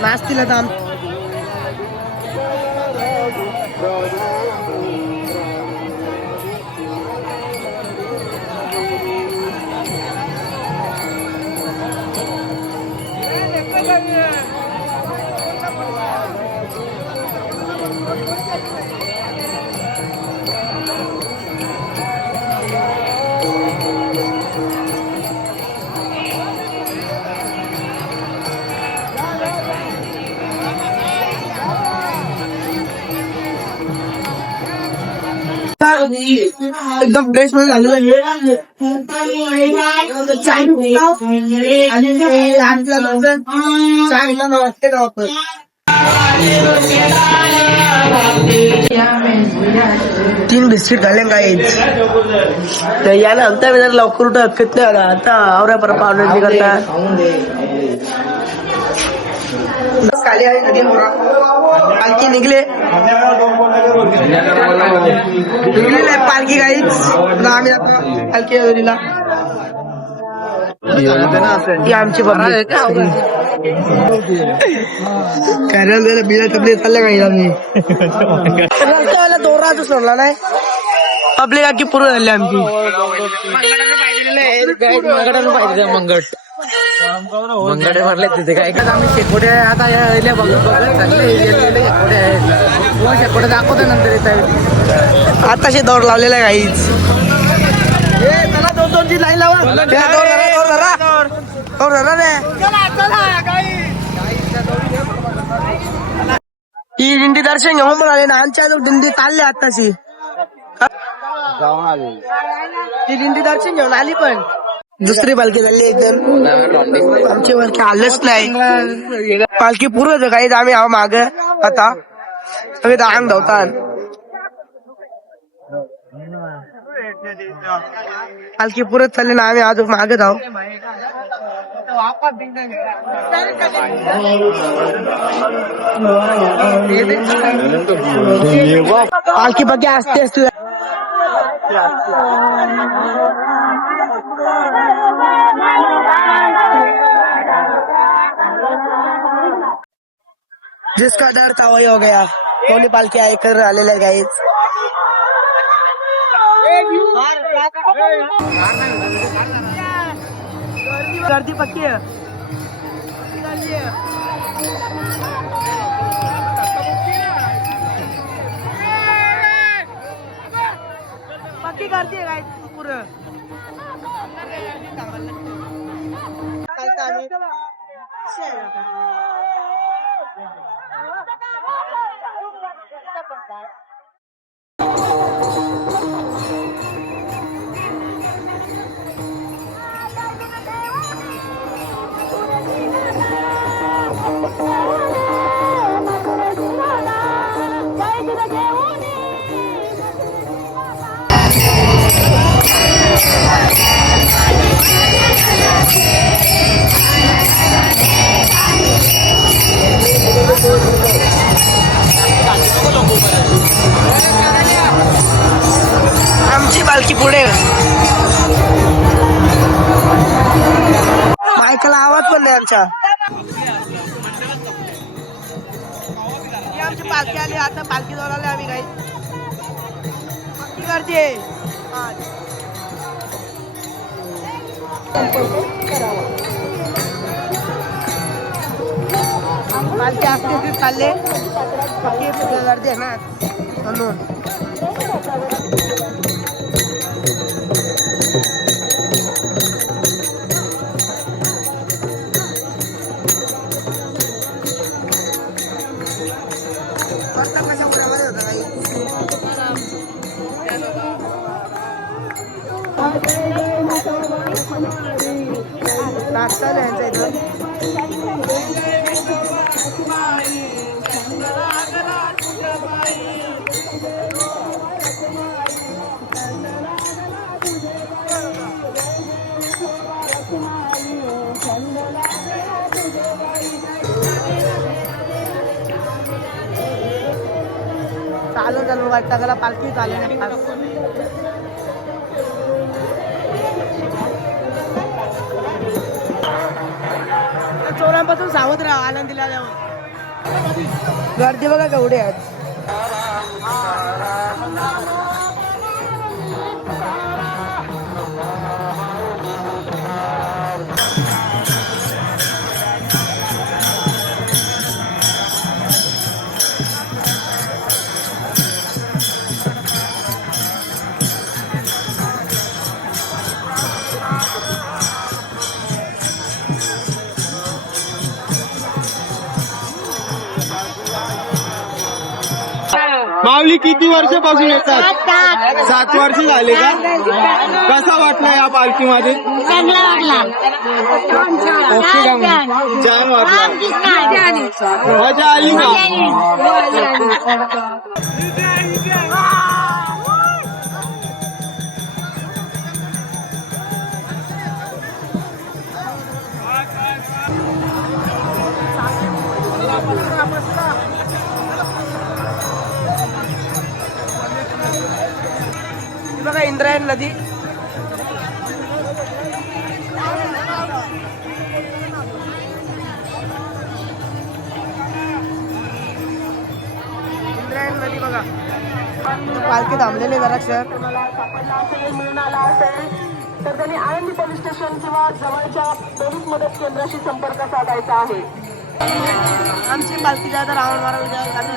नाचतील आता आम एकदम फ्रेशमध्ये झालेलं आहे आणि ते लहानच्या नंतर चांगला नव्हते का आपण तीन बिस्किट झाले काही तर याला आमच्या वेळेला लवकर उठत हक्कत नाही आला आता आवऱ्या पर पावण्याची करता खाली आहे नदी पालखी निघले. निघलेली पालखी काहीच आम्ही आता पालखी ती आमची पब्लिक कारण त्याला बिला टपले चालले काही आम्ही रस्त्याला दोराच सोडला नाही. पब्लिक आखी पूर्ण झाली आमची. मंगट मंगडे भरले तिथे काय? का आम्ही शेकोटे आता यायला बघ बघत चांगले शेकोटे आहेत मग शेकोटे दाखवतो नंतर येत आताशी दौड लावलेला आहे काहीच दोन दोनची लाईन लावा. दौड धरा, दौड धरा. दौड. धरा रे. ही दिंडी दर्शन घेऊन पण आले ना. आमच्या दिंडी चालली आताशी ती दिंडी दर्शन घेऊन आली पण. दुसरी पालखी झाली एकदम आमची पालखी आलंच नाही पालखी पूर्ण काही आम्ही माग। आता सगळे अंग धावतात पालखी पुरत चालली ना आम्ही अजून मागे धाव पालखी बघे असते असते जिसका डर था वही हो गया। कोणी पालखी ऐकर आलेल्या गाईच गर्दी पक्की आहे आमची पालखी पुढे. मायकाला आवाज पण नाही आमच्या आमची पालखी आली आता पालखी जवळ आम्ही काही पक्की गर्दी आहे. पालखी असते ते चालले. पक्की गर्दी आहे ना. म्हणून. नाचता यांचा चालू चालू वाटतं त्याला पालखी चालू नाही पासून सावध राहा आनंदीला जाऊन. गर्दी बघा केवढी आहेत किती वर्षापासून येतात? सात वर्ष झाले का? कसा वाटला या पालखीमध्ये? चांगला वाटला. ओके का मग? छान. वाटला. मजा आली का? ही बघा इंद्रायण नदी. इंद्रायण नदी बघा. पालखी थांबलेली जरा सर तर त्यांनी आळंदी पोलीस स्टेशन किंवा जवळच्या पोलीस मदत केंद्राशी संपर्क साधायचा आहे. आमची पालखी जाता रावण मारा झाली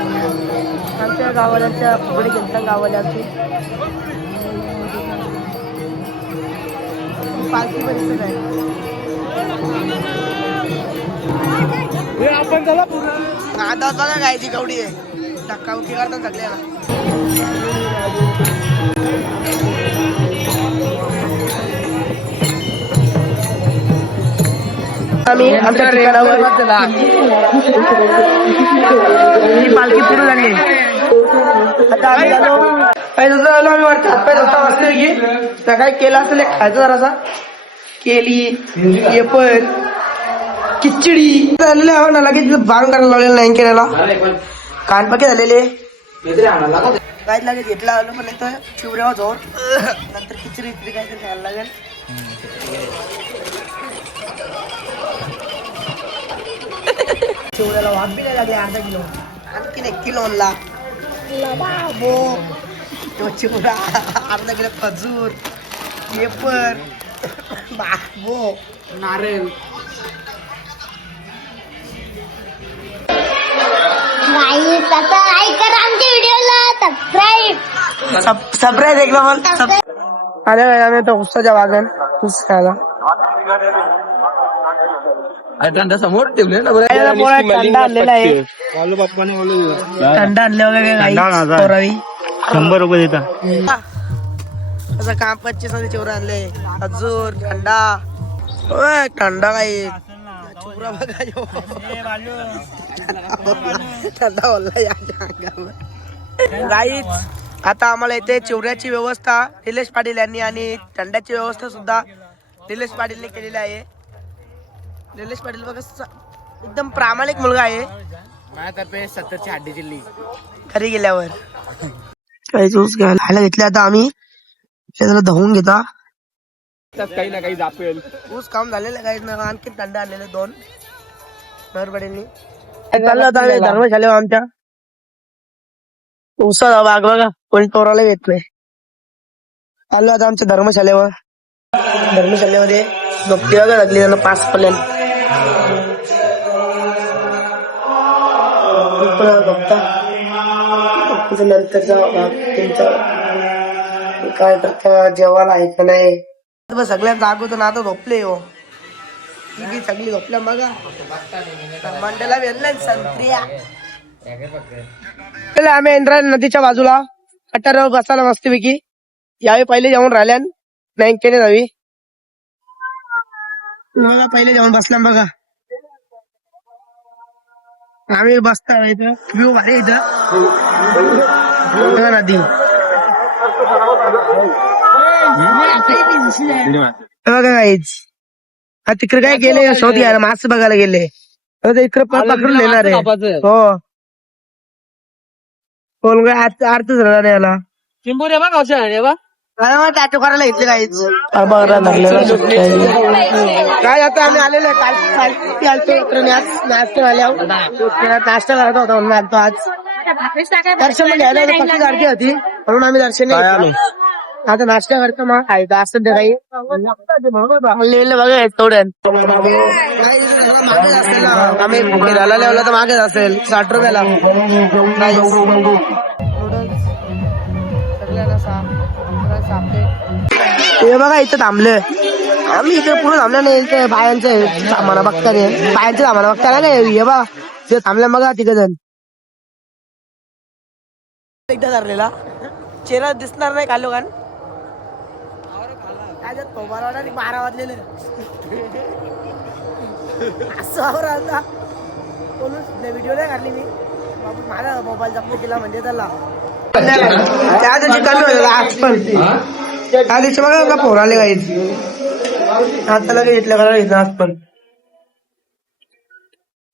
आमच्या गावाला पुढे घेतला गावाला आमची पालखी परिसर आहे. आपण त्याला आता गायची कवडी आहे. धक्का उकी करतात सगळ्याला. आम्ही आमच्या ठिकाणावर ही पालखी पूर्ण झाली आता आम्ही झालो काही जसं झालो आम्ही वाटतं हातपाय धुता वाचले की. सकाळी केला असेल एक खायचं जरासा. केली पेपर खिचडी. झालेले हो ना लगेच बांग करायला लावलेलं नाही केल्याला कानपाके झालेले. काय लगेच घेतला आलो पण इथं चिवऱ्यावर जोर. नंतर खिचडी इकडे काहीतरी खायला लागेल. चिवड्याला वाघ बी नाही लागले अर्धा किलो. आणखीन एक किलो आणला. बाबो. तो चिवडा अर्धा किलो खजूर पेपर. बाबो. नारळ. आता लाईक करा आमच्या व्हिडिओला सबस्क्राईब सरप्राईज एकदा आम्ही तो खायला समोर ठेवले ना खायला पोळा थंडा आणलेला आहे आणले वगैरे शंभर रुपये देता। असं सगळे चिवरा आणले थंडा थंडा काही चिवरा बघा यो. थंडा बोलला याच्या अंगावर गाईच आता आम्हाला इथे चिवऱ्याची व्यवस्था निलेश पाटील यांनी आणि थंड्याची व्यवस्था सुद्धा निलेश पाटीलने केलेली आहे. निलेश पाटील बघा एकदम प्रामाणिक मुलगा आहे. माझ्यातर्फे सत्तरची हड्डी चिल्ली घरी गेल्यावर. काही ज्यूस घ्यायला घेतले आता आम्ही. धुवून घेता. काही ना काही जापेल. ऊस काम झालेलं काही ना आणखी थंड आणलेले दोन. नरबडेंनी. चाललो आता आम्ही धर्मशालेवर आमच्या. ऊसाचा बाग बघा कोणी तोराला येत नाही चाललो आता आमच्या धर्मशालेवर धर्मशालेमध्ये भक्ती बघा लागली त्यांना पास बघता त्याच्या नंतरचा भाग तुमचा. काय करता जेवायला आहे का नाही? सगळ्यांचा अगोदर आता झोपले हो. ती बी सगळी झोपल्या मगा. मंडला वेल्ला संत्रिया. आम्ही इंद्रा नदीच्या बाजूला. कट्टारावर बसायला मस्तपैकी. यावेळी पहिले जाऊन राहिल्या बँकेने जावी. बघा पहिले जाऊन बसला बघा आम्ही बसता इथं. व्ह्यू भारी इथं. नदी. बघा काहीच हा तिकडे काय गेले शोध घ्यायला. मास बघायला गेले. आता इकडे पण पकडून नेणार आहे. हो. कोण काय आज अर्थच राहणार नाही याला. चिंबोरी बा कौशल रे बा टॅटो करायला घेतले काहीच? काय आता आम्ही आलेलो आहे. आल्यावर नाश्ता करत होता म्हणून आज. दर्शन घ्यायला पक्की गर्दी होती. म्हणून आम्ही दर्शन. आता नाश्ता करतो मग. खायचं असं ते काही लिहिलं बघा थोड्यात मागेच असेल ना आम्ही फिरायला लावलं तर मागेच असेल. साठ रुपयाला. हे बघा इथं थांबले आम्ही इथे पुढे थांबलं नाही. इथे बायांचं सामान बघता नाही बायांचं सामान बघता ना काय हे बघा. ते थांबल्या बघा तिघ जण एकदा धरलेला. चेहरा दिसणार नाही कालो मोबाईल वाटा रे, बारा वाजलेले. असं आता. व्हिडिओ नाही काढली मी. बाबा माझा मोबाईल जप्त केला म्हणजे त्याला. त्या दिवशी कमी होतं आज पण. त्या दिवशी बघा फोन आले काहीच आता लगेच इथल्या घराला घेतलं आज पण.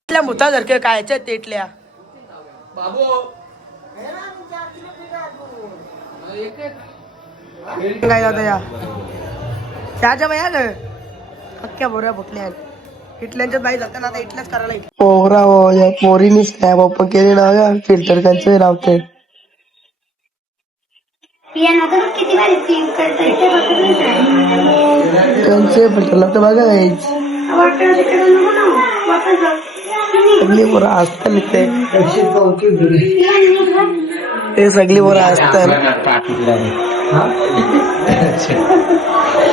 मुठा सारख्या कायच्या तेटल्या? काय जात या? त्याच्या बाया ग अख्ख्या बोऱ्या फुटल्या इटल्यांच्याच बाई जातात ना आता इटल्याच करायला हो या फिल्टर त्यांचे लावते. त्यांचे फिल्टर बघा जाऊ सगळी पोरं असतात ते ते सगळी पोरं असतात.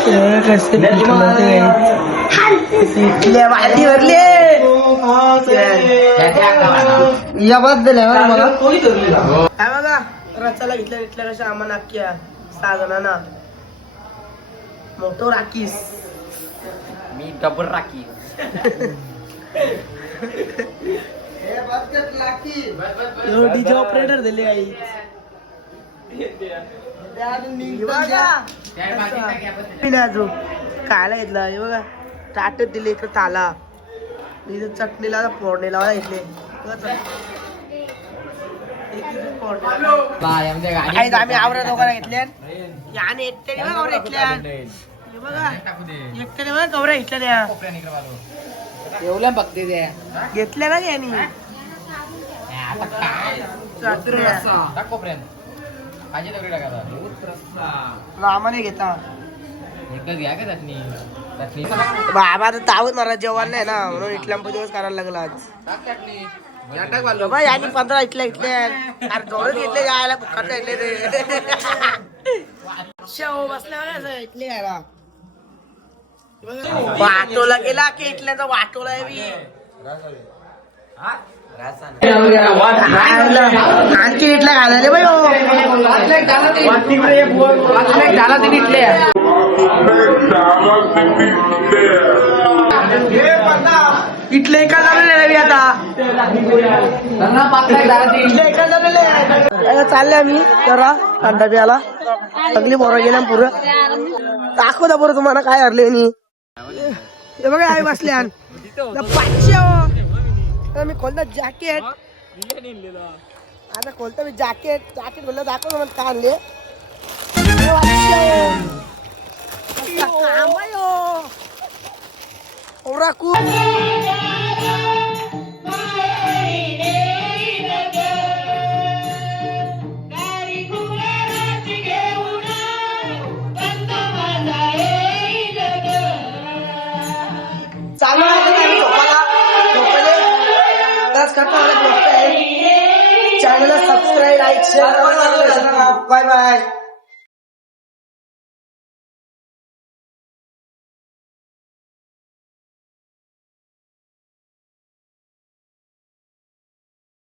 कसे मला काय बघा रचाला घेतल्या घेतल्या कशा अख्ख्या सहा जणांना मोठो राखीस मी डबल राखी डीजे ऑपरेटर दिले आई. अजून खायला घेतला हे बघा ताटत दिले इकडे ताला इथं चटणीला फोडणी लावायला घेतले बघा चटणी. एक इथं फोडणी लावायला. आहेत आम्ही आवरा दोघांना घेतल्या आणि एकट्याने बघा घेतल्या बघा एकट्याने बघा घेतल्या एवढ्या बघते ते घेतल्या ना यांनी आता काय भाजी दगडी टाकायचा आम्हाला घेता. एकच घ्या का चटणी? चटणी बाबा तर तावत मला जेवण नाही ना. म्हणून इटल्या दिवस करायला लागला आज. चटणी. यांनी पंधरा इथल्या इथल्या. अरे जोडून घेतले जायला फुकटला इथले ते. शेव बसल्या इथले यायला वाटोला गेला की इथल्याचा वाटोला आहे बी. आणखी इथल्या घालाले बाई हो. ते इटले इथले एका झालेले रवी आता एका चालले आम्ही जरा कांदा प्याला सगळी पोरं गेल्या पुरं दाखवता बरं तुम्हाला काय हरले हे बघा आई बसल्या पाचशे हो मी कोणता जॅकेट आता कोणतं मी जॅकेट जॅकेट बोललं दाखव मला काय मला झोपते चॅनलला subscribe like share bye bye